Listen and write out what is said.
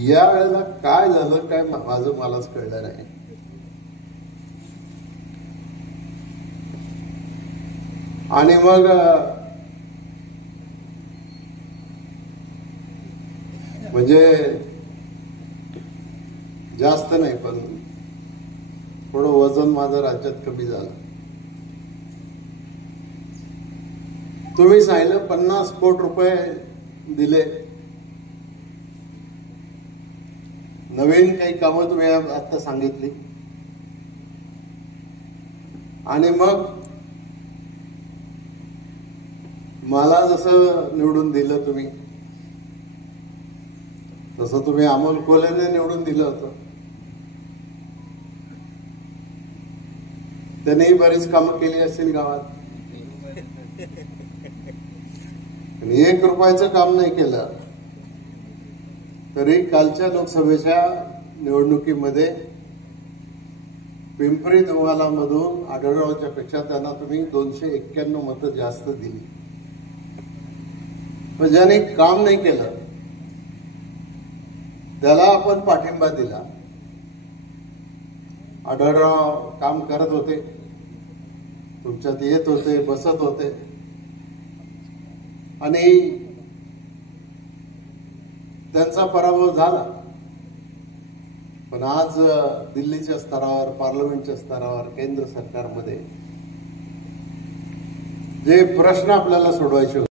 या वेळेला काय झालं काय माझं मलाच कळलं नाही. आणि मग म्हणजे जास्त नाही पण थोडं वजन माझं राज्यात कमी झालं. तुम्ही सांगितलं 50 कोटी रुपये दिले, नवीन काही कामं तुम्ही आता सांगितली, आणि मग मला जसं निवडून दिलं तुम्ही तसं तुम्ही अमोल कोल्हेने निवडून दिलं होतं. त्यांनीही बरीच कामं केली असतील गावात, आणि 1 रुपयाचं काम नाही केलं. तरी कालच्या लोकसभेच्या निवडणुकीमध्ये पिंपरी चिंचवड मधून आढळरावच्या पेक्षा त्यांना तुम्ही 291 मतं जास्त दिली. पण ज्याने काम नाही केलं त्याला आपण पाठिंबा दिला. आढळराव काम करत होते, तुमच्यात येत होते, बसत होते, आणि त्यांचा पराभव झाला. पण आज दिल्लीच्या स्तरावर, पार्लमेंटच्या स्तरावर, केंद्र सरकारमध्ये जे प्रश्न आपल्याला सोडवायचे होते